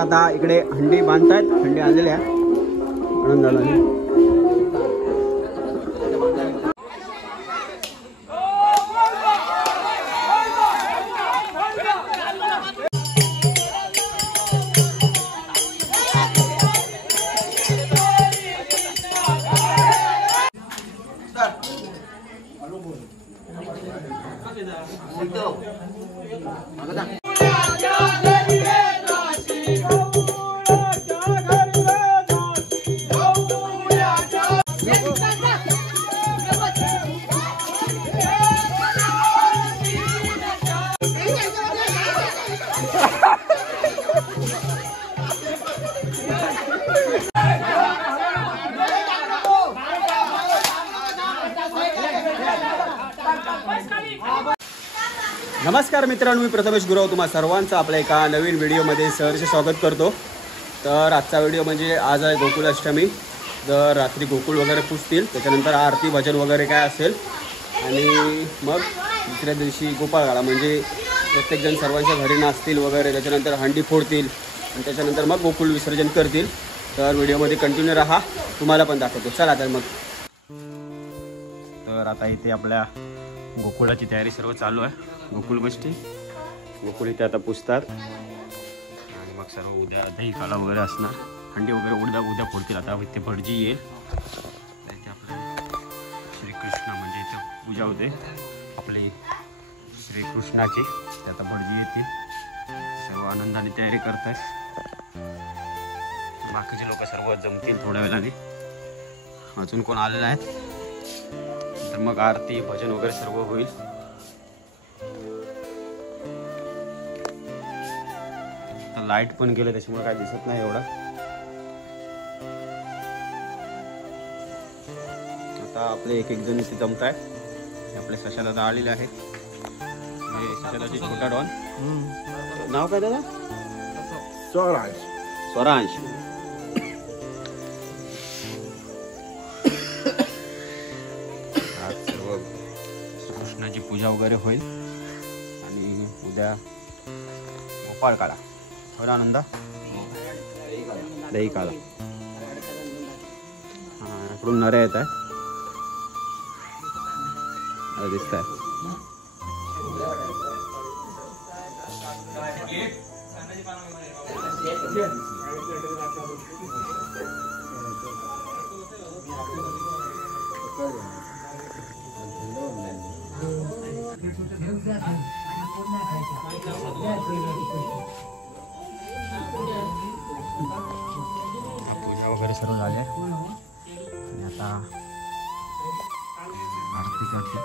आता इकडे हंडी बांधतायत, हंडी आणलेल्या म्हणून झालं. नमस्कार मित्रांनो, मी प्रथमेश गुरव तुम्हा सर्वांचं आपल्या एका नवीन व्हिडिओमध्ये सहर्ष स्वागत करतो. तर आजचा व्हिडिओ म्हणजे आज आहे गोकुळाष्टमी. तर रात्री गोकुळ वगैरे पुजतील, त्याच्यानंतर आरती भजन वगैरे काय असेल आणि मग दुसऱ्या दिवशी गोपाळकाला म्हणजे प्रत्येकजण सर्वांच्या घरी नाचतील वगैरे, त्याच्यानंतर हंडी फोडतील आणि त्याच्यानंतर मग गोकुळ विसर्जन करतील. तर व्हिडिओमध्ये कंटिन्यू राहा, तुम्हाला पण दाखवतो. चला तर मग. तर आता इथे आपल्या गोकुळाची तयारी सर्व चालू आहे. गोकुळ गोष्टी गोकुळ इथे आता पुजतात आणि मग सर्व उद्या दही काला वगैरे असणार. हंडी वगैरे उद्या फोडतील. आता इथे भटजी येईल, इथे आपले श्रीकृष्ण म्हणजे इथे पूजा होते आपली श्रीकृष्णाची. ते आता भटजी येतील, सर्व आनंदाने तयारी करतात. बाकीचे लोक सर्व जमतील थोड्या वेळाने. अजून कोण आलेलं आहे तर मग आरती भजन वगैरे सर्व होईल. लाईट पण गेले त्याच्यामुळे काय दिसत नाही एवढा. आता आपले एक एक जण इथे जमत आहे. आपले सशा दादा आलेले आहेत. सशादाची छोटा डॉन. नाव काय दादा? स्वरांश. स्वरांश. आज सर्व कृष्णाची पूजा वगैरे होईल आणि उद्या गोपाळकाला आनंदा दही काला. हा, इकडून नऱ्या येत आहे दिसत आहे. पूजा वगैरे सर्व झाले आणि आता आरती करते.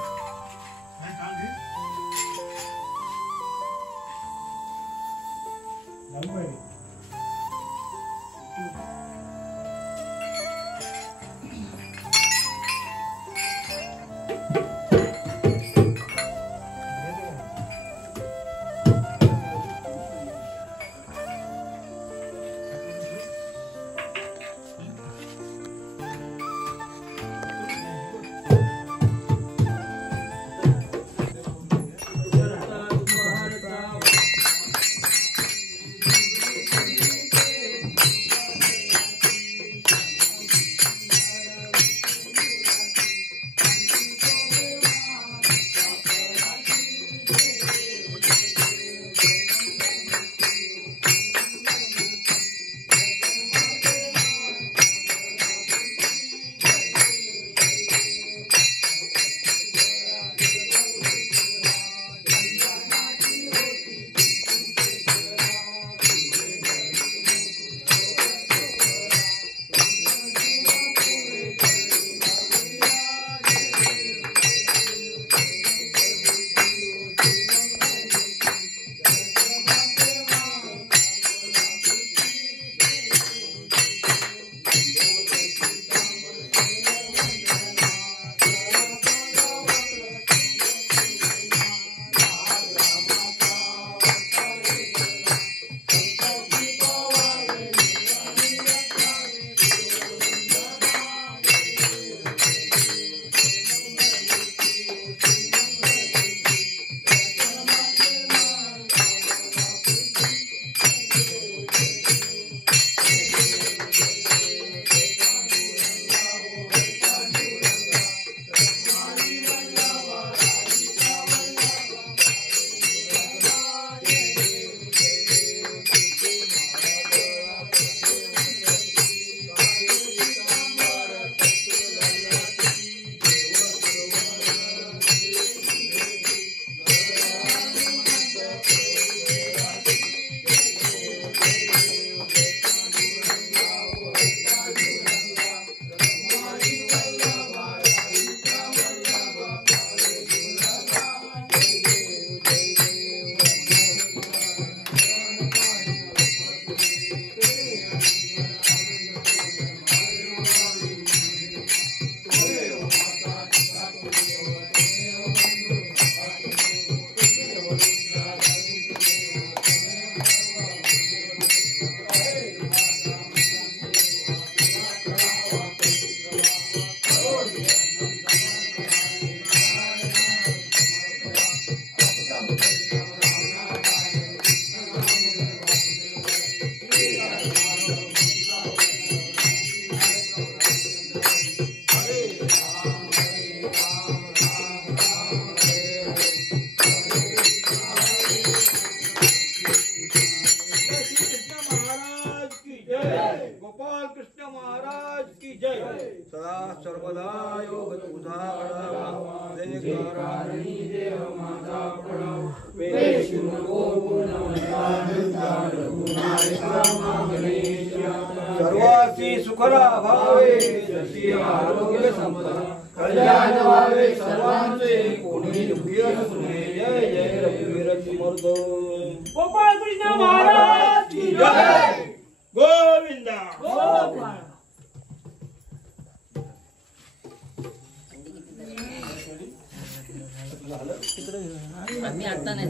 महाराज की जय। सदा सर्वदा योग तुझा सर्वासी सुखला भावे जशी आरोग्य संपदा कल्याण व्हावे सर्वांचे कोणी दुःखी असू नये। जय जय रघुवीर समर्थ गोपाळ कृष्ण महाराज की जय। गोविंदा मी आता नाही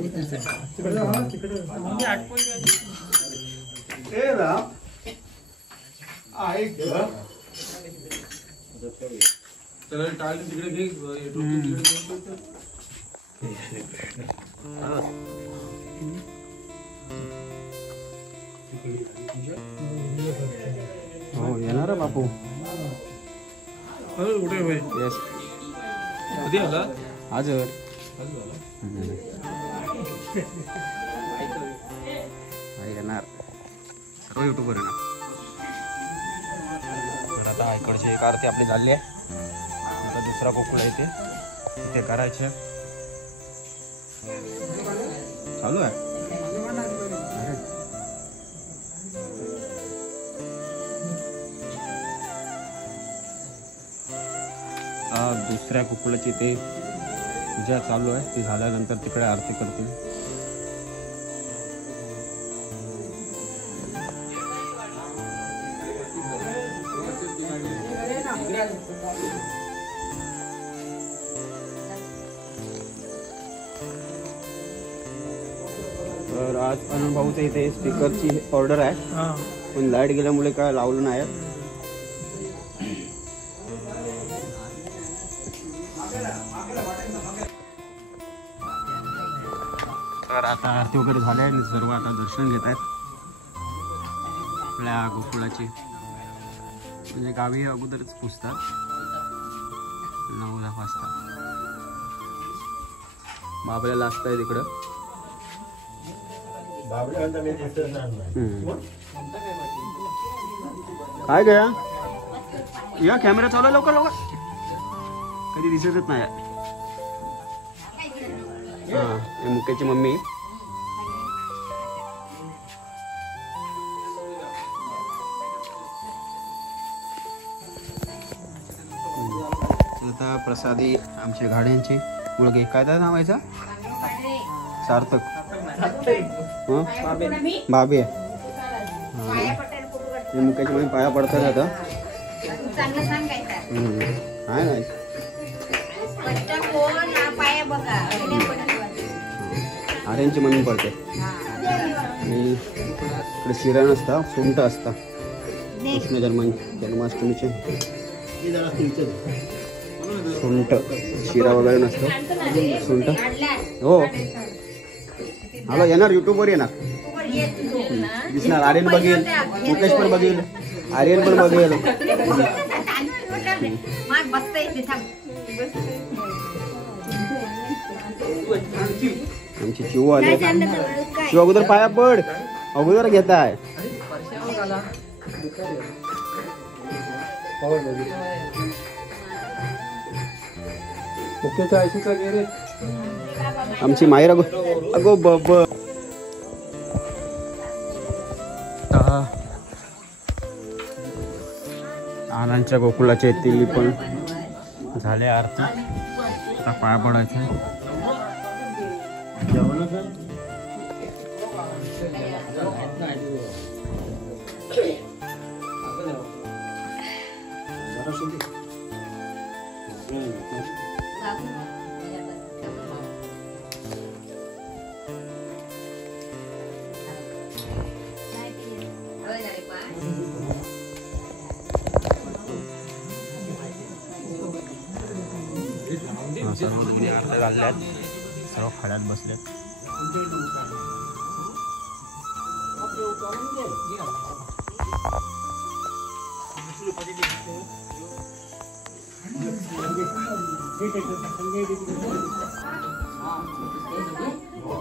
हो येणार बापू येस कधी आला आज येणार सर्व युट्यूबर येणार। तर आता इकडची एक आरती आपली झाली आहे। आता दुसरा गोकुळ आहे ते करायचे चालू आहे। दुसऱ्या गोकुळाची ते पूजा चालू आहे। ती झाल्यानंतर तिकडे आरती करतील। तर आज अनुभवचं इथे स्पीकरची ऑर्डर आहे, पण लाईट गेल्यामुळे काय लावलं नाही। तर आता आरती वगैरे झाली आहे, सर्व आता दर्शन घेत आहेत आपल्या गोकुळाची। म्हणजे गावी अगोदरच पुजतात 9-10 वाजता। बाबल्याला असतंय तिकडं काय गया या कॅमेरा चालू लवकर लवकर, कधी दिसतच नाही। हां हे मुकेची मम्मी आता प्रसादी आमच्या गाड्यांची मुलगी काय नाव आहे सार्थक बाबी आहे। मुकेची मम्मी पाया पडतात आता आहे नाही आर्यांची मम्मी पडते आणि इकडे शिरण असता सुंट असता कृष्ण जन्माष्टमीचे सुंट शिरा वगैरे नसतं सुंट हो हॅलो येणार यूट्यूबवर येणार दिसणार आर्यन बघेल मुकेश पण बघेल आर्यन पण बघेल आमची चिऊ आली चिऊ अगोदर पाया पड अगोदर घेताय आमची मायर अगो बब आनंदच्या गोकुळाचे येतील पण झाले आरती आता पाया पडायचं सर्व दोन्ही अर्ध घालल्यात सर्व खड्यात बसलेत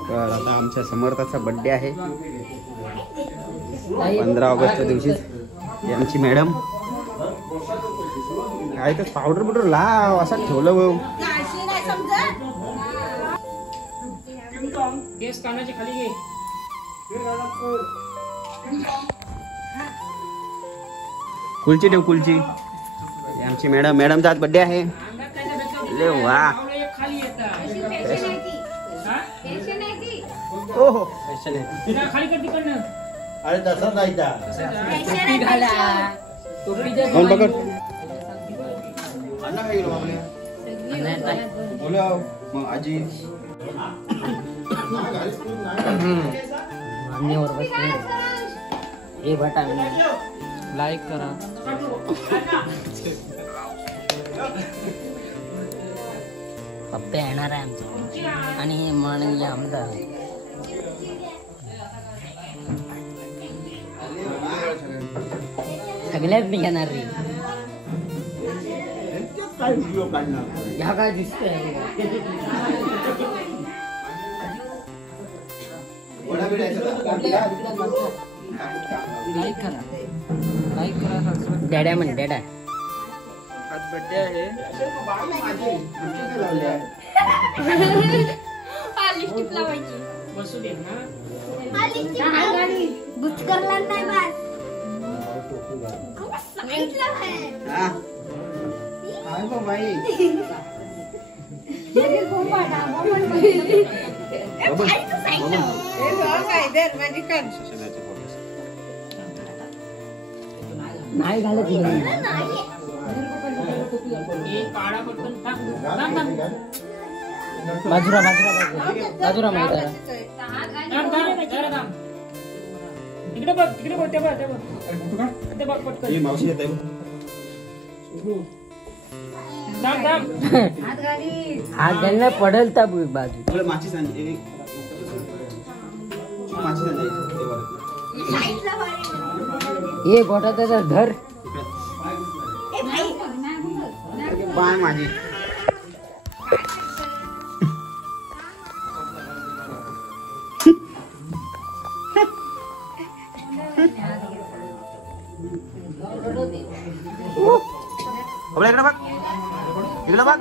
तर आता आमच्या समर्थाचा बर्थडे आहे 15 ऑगस्टच्या दिवशी आमची मॅडम काय तर पावडर बिवडर लाव असं ठेवलं भाऊ. केस कानाची खाली घे. कुलची ठेव कुलची. हे आमची मॅडमचा आज बर्थडे आहे. ले वा. खाली येतात. हो हो खाली कर तिकडनं. अरे तसं जायचा कोण पकड. बोला मग आजी. लाईक करा. पप्पा येणार आहे आमचा आणि माननीय आमदार सगळ्यात मी घेणार रे. काय व्हिडिओ काढणार ह्या काय दिसतोय लाईक करा. लाईक करा. सबस्क्राईब. डॅडा म्हण डॅडा. आज बर्थडे आहे. बसू दे ना. नाही घालत काढा पटकन. थांब थांब. बाजूला बाजूला माहिती तिकडे बघ ते बघ ते बघ पटकन. मावशी येत आहे. थांब थांब. हा त्यांना पडल तर बाजू तुला माची सांग. माची ये गोटा त्याचा धर. बाय माझी. इकडे बघ. इकडे बघ.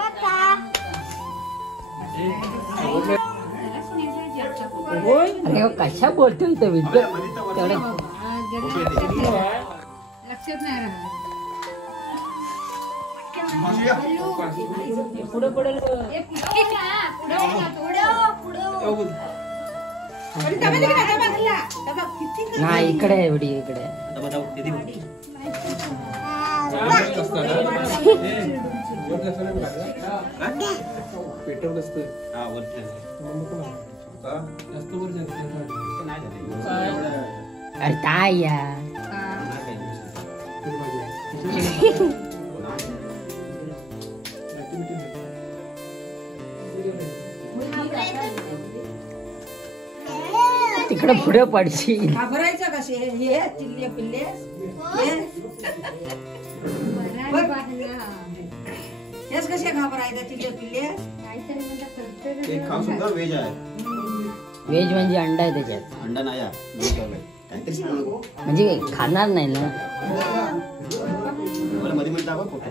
अरे हो, कशा बोलतो इथं विद्या तेवढे पुढे पडेल. नाही इकडे आहे एवढी इकडे. अरे काय या तिकडे पुढे पडशील. घाबरायचं कसे हे चिल्ले पिल्ले हेच कसे घाबरायचं चिल्ले पिल्ले. एक खाऊ सुद्धा व्हेज आहे. व्हेज म्हणजे अंडा आहे त्याच्यात. अंडा नाही आहे. काहीतरी सांग नको. म्हणजे खाणार नाही ना. मला मध्ये मध्ये दाखव फोटो.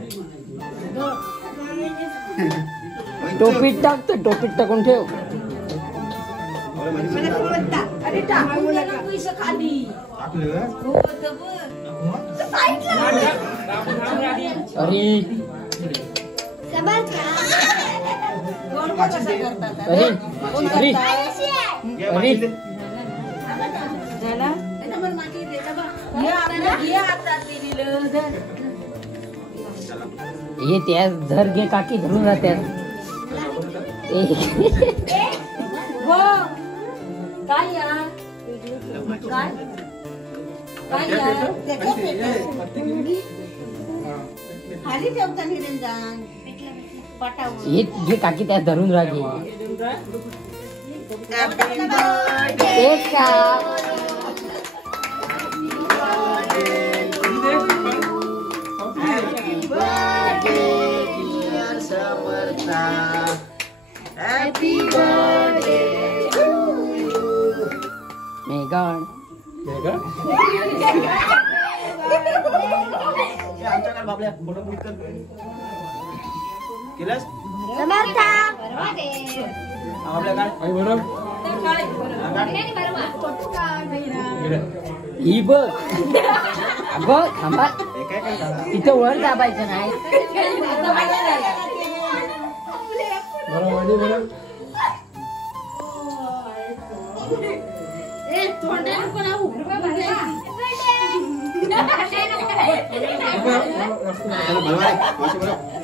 टोपीत टाकतो टोपीत टाकून ठेव. मला मध्ये मध्ये दाखव. अरे टाकू नका पैसे खाली. अरे कोण कसं करतात अरे अरे अरे त्याला हे आपलं घे आता दिलेलं धर. हे त्या धर घे काकी धरून जात्यात. हो काय या काय काय या खाली ठेवता निरंजन पटावर. हे घे काकी त्या धरून राहिले. Happy birthday. एक का Happy birthday to you. मेघन आमच्या काल बाबल्या फोटो क्लिक कर केलंस आपल्या काढ ही बघ बघ थांबा काय करता इथं वर दाबायचं नाही चला भरवा रे.